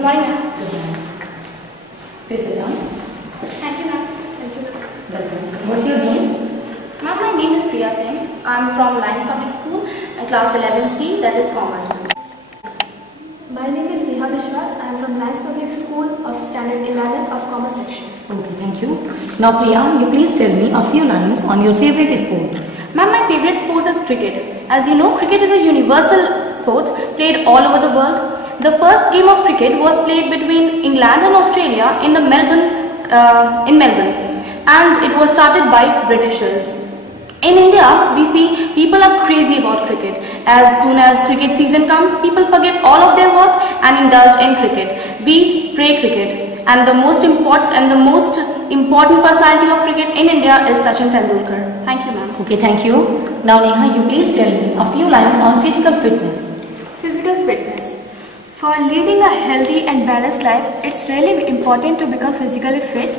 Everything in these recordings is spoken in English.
Good morning, ma'am. Good morning. Please sit down. Thank you, ma'am. Thank you, ma'am. Welcome. What's your name? Ma'am, my name is Priya Singh. I'm from Lions Public School, class 11C, that is Commerce. My name is Neha Vishwas. I am from Lions Public School of Standard 11 of Commerce section. Okay, thank you. Now Priya, you please tell me a few lines on your favorite sport. Ma'am, my favorite sport is cricket. As you know, cricket is a universal sport played all over the world. The first game of cricket was played between England and Australia in Melbourne, and it was started by Britishers. In India, we see people are crazy about cricket. As soon as cricket season comes, people forget all of their work and indulge in cricket. We play cricket, and the most important personality of cricket in India is Sachin Tendulkar. Thank you, ma'am. Okay, thank you. Now Neha, you please tell me a few lines on physical fitness. Physical fitness. For leading a healthy and balanced life, it's really important to become physically fit.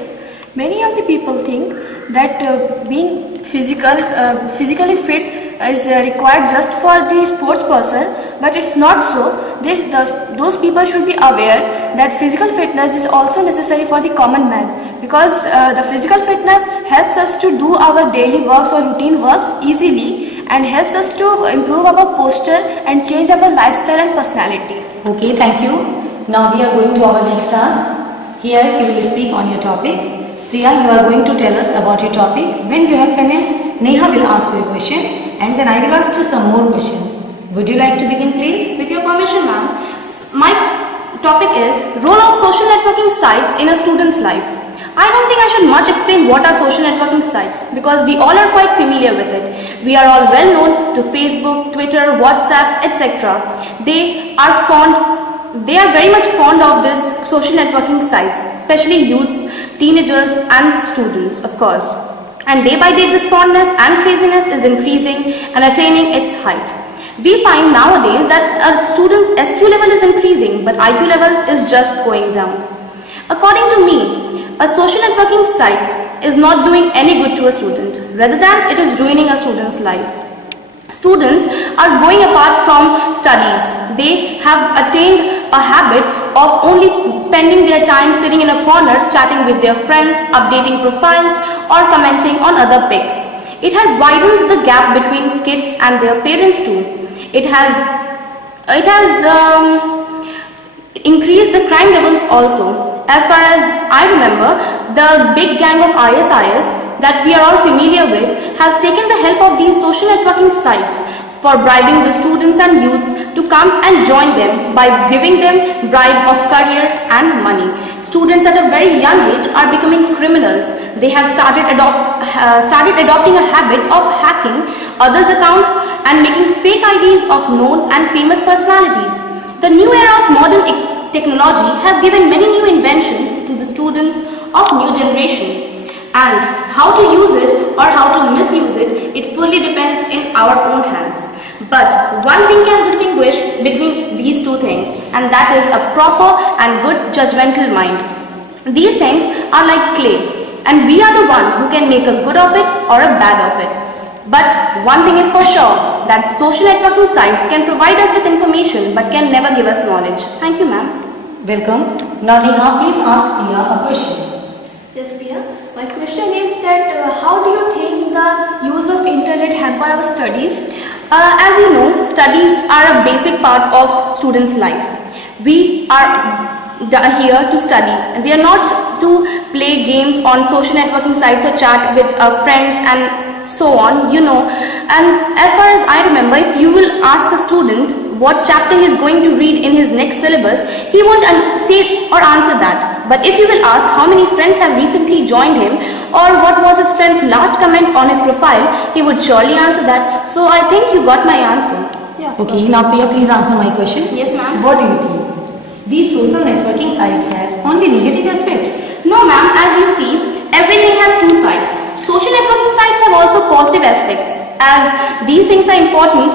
Many of the people think that being physically fit is required just for the sports person, but it's not so. Those people should be aware that physical fitness is also necessary for the common man, because the physical fitness helps us to do our daily works or routine works easily and helps us to improve our posture and change our lifestyle and personality. Okay, thank you. Now we are going to our next task. Here you will speak on your topic. Priya, you are going to tell us about your topic. When you have finished, Neha will ask you a question and then I will ask you some more questions. Would you like to begin, please? With your permission, ma'am. My topic is role of social networking sites in a student's life. I don't think I should much explain what are social networking sites, because we all are quite familiar with it. We are all well known to Facebook, Twitter, WhatsApp, etc. They are very much fond of this social networking sites, especially youths, teenagers and students, of course. And day by day this fondness and craziness is increasing and attaining its height. We find nowadays that a student's SQ level is increasing, but IQ level is just going down. According to me, a social networking site is not doing any good to a student, rather than it is ruining a student's life. Students are going apart from studies. They have attained a habit of only spending their time sitting in a corner chatting with their friends, updating profiles or commenting on other pics. It has widened the gap between kids and their parents too. It has increased the crime levels also. As far as I remember, the big gang of ISIS that we are all familiar with has taken the help of these social networking sites for bribing the students and youths to come and join them by giving them bribe of career and money. Students at a very young age are becoming criminals. They have started adopting a habit of hacking others' account and making fake IDs of known and famous personalities. The new era of modern technology has given many new inventions to the students of new generation, and how to use it or how to misuse it, it fully depends in our own hands. But one thing can distinguish between these two things, and that is a proper and good judgmental mind. These things are like clay, and we are the one who can make a good of it or a bad of it. But one thing is for sure, that social networking sites can provide us with information but can never give us knowledge. Thank you, ma'am. Welcome. Now Neha, please ask Priya a question. Yes, Priya. My question is that how do you think the use of internet hamper our studies? As you know, studies are a basic part of students' life. We are here to study. We are not to play games on social networking sites or chat with our friends and so on, you know. And as far as I remember, if you will ask a student what chapter he is going to read in his next syllabus, he won't say or answer that. But if you will ask how many friends have recently joined him or what was his friend's last comment on his profile, he would surely answer that. So I think you got my answer. Yeah. Okay, now Priya, please answer my question. Yes, ma'am. What do you think? These social networking sites have only negative aspects. No, ma'am. As you see, everything has two sides. Social networking sites have also positive aspects, as these things are important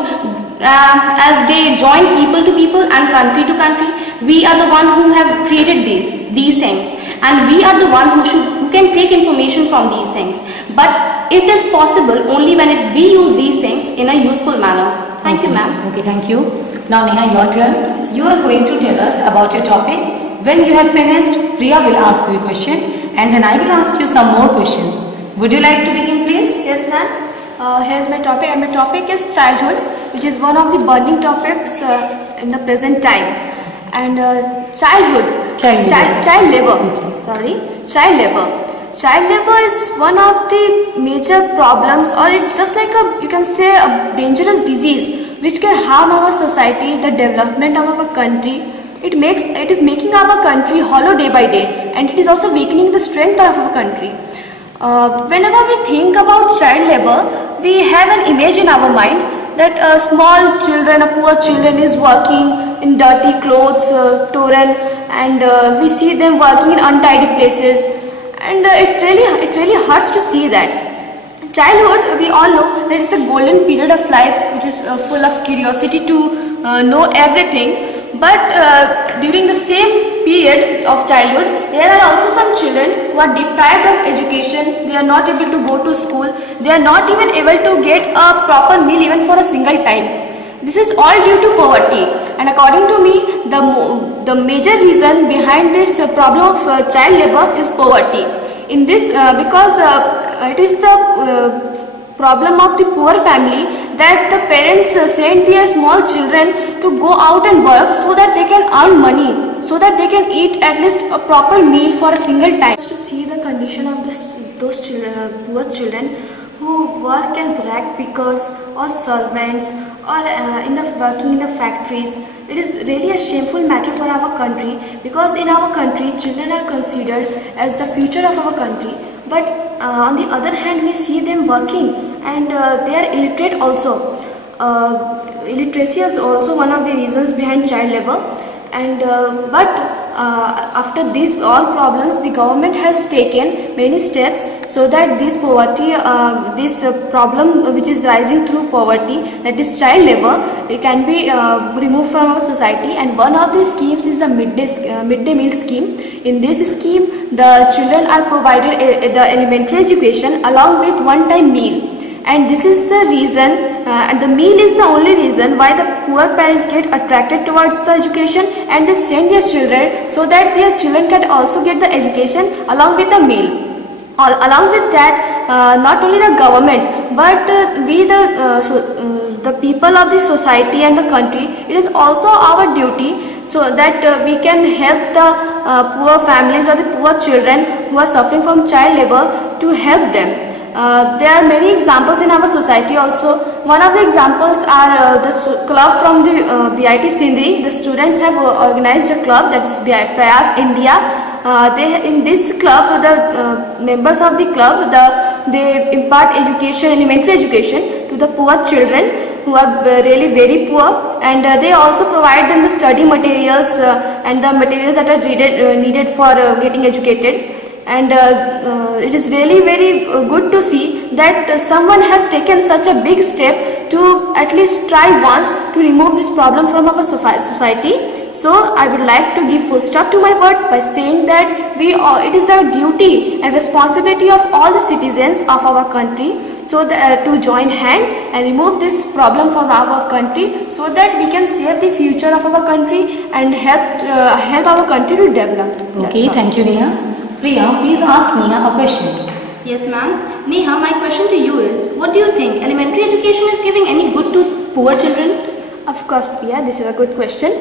as they join people to people and country to country. We are the one who have created these things, and we are the one who can take information from these things. But it is possible only when we use these things in a useful manner. Thank you, ma'am. Okay, thank you. Now Neha, your turn. You are going to tell us about your topic. When you have finished, Priya will ask you a question and then I will ask you some more questions. Would you like to begin, please? Yes, ma'am. Here's my topic, and my topic is childhood, which is one of the burning topics in the present time. And child labor. Sorry, child labor. Child labor is one of the major problems, or it's just like you can say a dangerous disease which can harm our society, the development of our country. It is making our country hollow day by day, and it is also weakening the strength of our country. Whenever we think about child labor, we have an image in our mind that small children, poor children is working in dirty clothes, torn, and we see them working in untidy places, and it really hurts to see that. Childhood, we all know that it's a golden period of life which is full of curiosity to know everything. But during the same period of childhood, there are also some children who are deprived of education. They are not able to go to school. They are not even able to get a proper meal even for a single time. This is all due to poverty. And according to me, the major reason behind this problem of child labor is poverty. In this, because it is the problem of the poor family that the parents send their small children to go out and work so that they can earn money, so that they can eat at least a proper meal for a single time. To see the condition of those children, poor children who work as rag pickers or servants or working in the factories, it is really a shameful matter for our country, because in our country children are considered as the future of our country. But on the other hand, we see them working, and they are illiterate also. Illiteracy is also one of the reasons behind child labor. And after these all problems, the government has taken many steps so that this poverty, this problem which is rising through poverty, that is child labor, it can be removed from our society. And one of these schemes is the midday meal scheme. In this scheme, the children are provided the elementary education along with one-time meal. And this is the reason, and the meal is the only reason why the poor parents get attracted towards the education, and they send their children so that their children can also get the education along with the meal. Along with that, not only the government, but we the people of the society and the country, it is also our duty so that we can help the poor families or the poor children who are suffering from child labor, to help them. There are many examples in our society also. One of the examples are the club from the BIT Sindri. The students have organized a club, that is Prayas India. In this club, the members of the club, they impart education, elementary education to the poor children who are really very poor, and they also provide them the study materials and the materials that are needed for getting educated. And it is really very good to see that someone has taken such a big step to at least try once to remove this problem from our society. So I would like to give full stop to my words by saying that it is the duty and responsibility of all the citizens of our country to join hands and remove this problem from our country, so that we can save the future of our country and help our country to develop. Okay, thank you, Neha. Priya, please ask Neha a question. Yes, ma'am. Neha, my question to you is, what do you think? Elementary education is giving any good to poor children? Of course, Priya, this is a good question.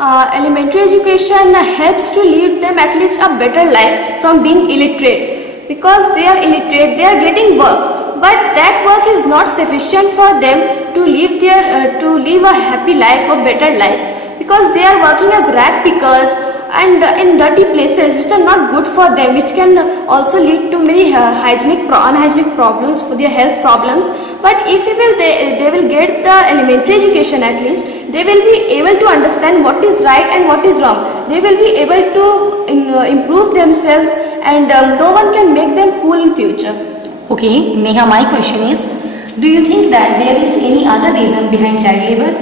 Elementary education helps to lead them at least a better life from being illiterate. Because they are illiterate, they are getting work, but that work is not sufficient for them to live a happy life or better life, because they are working as rag pickers and in dirty places which are not good for them, which can also lead to many unhygienic problems, for their health problems. But if they will get the elementary education, at least they will be able to understand what is right and what is wrong. They will be able to improve themselves, and no one can make them fool in future. Okay, Neha, my question is, do you think that there is any other reason behind child labor?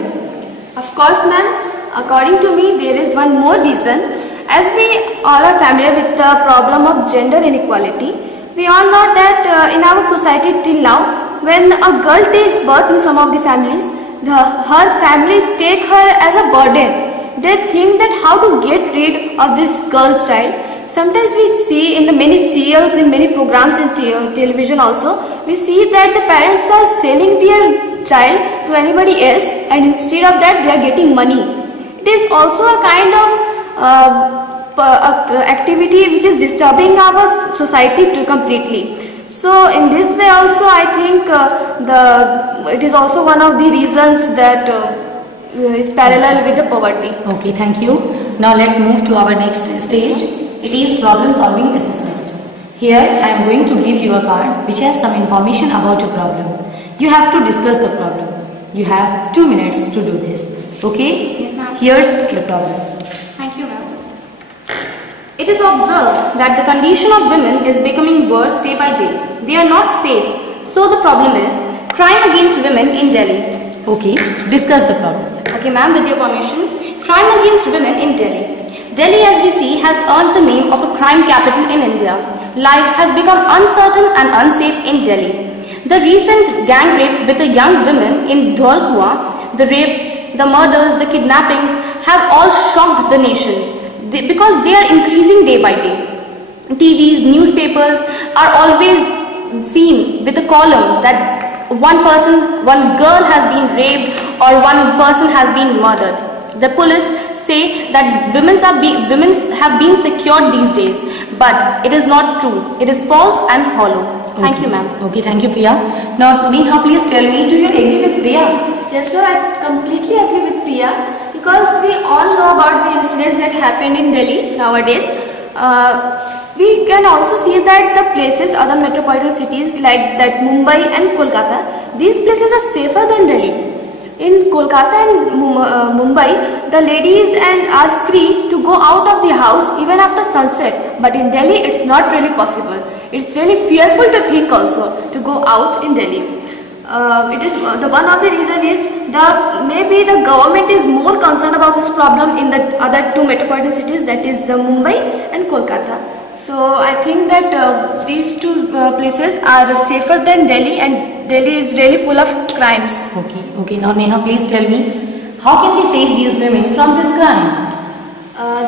Of course, ma'am. According to me, there is one more reason. As we all are familiar with the problem of gender inequality, we all know that in our society till now, when a girl takes birth in some of the families, her family take her as a burden. they think that how to get rid of this girl child. Sometimes we see in the many serials, in many programs in television also, we see that the parents are selling their child to anybody else, and instead of that they are getting money. It is also a kind of activity which is disturbing our society completely. So in this way also I think it is also one of the reasons that is parallel with the poverty. Okay, thank you. Now let's move to our next stage. It is problem solving assessment. Here I am going to give you a card which has some information about your problem. You have to discuss the problem. You have 2 minutes to do this. Okay? Yes, ma'am. Here's the problem. Thank you, ma'am. It is observed that the condition of women is becoming worse day by day. They are not safe. So the problem is crime against women in Delhi. Okay, discuss the problem. Okay, ma'am, with your permission. Crime against women in Delhi. Delhi, as we see, has earned the name of a crime capital in India. Life has become uncertain and unsafe in Delhi. The recent gang rape with the young women in Dholkua, the rapes, the murders, the kidnappings have all shocked the nation because they are increasing day by day. TVs, newspapers are always seen with a column that one girl has been raped or one person has been murdered. The police say that women have been secured these days, but it is not true. It is false and hollow. Thank you, ma'am. Okay, thank you, Priya. Now, Neha, please tell me, do you agree with Priya? Yes, sir, I completely agree with Priya, because we all know about the incidents that happened in Delhi nowadays. We can also see that the places, other metropolitan cities like that Mumbai and Kolkata, these places are safer than Delhi. In Kolkata and Mumbai, the ladies are free to go out of the house even after sunset. But in Delhi, it's not really possible. It's really fearful to think also to go out in Delhi. It is the one of the reason is maybe the government is more concerned about this problem in the other two metropolitan cities, that is the Mumbai and Kolkata. So I think that these two places are safer than Delhi, and Delhi is really full of crimes. Okay. Now Neha, please tell me, how can we save these women from this crime?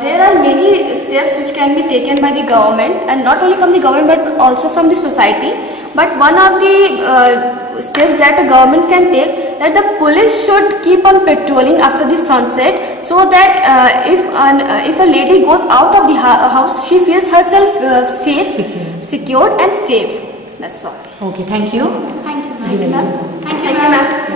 There are many steps which can be taken by the government, and not only from the government but also from the society. But one of the steps that the government can take, that the police should keep on patrolling after the sunset, so that if a lady goes out of the house, she feels herself safe, secured and safe. That's all. Okay, thank you. Thank you, ma'am. Thank you, ma'am.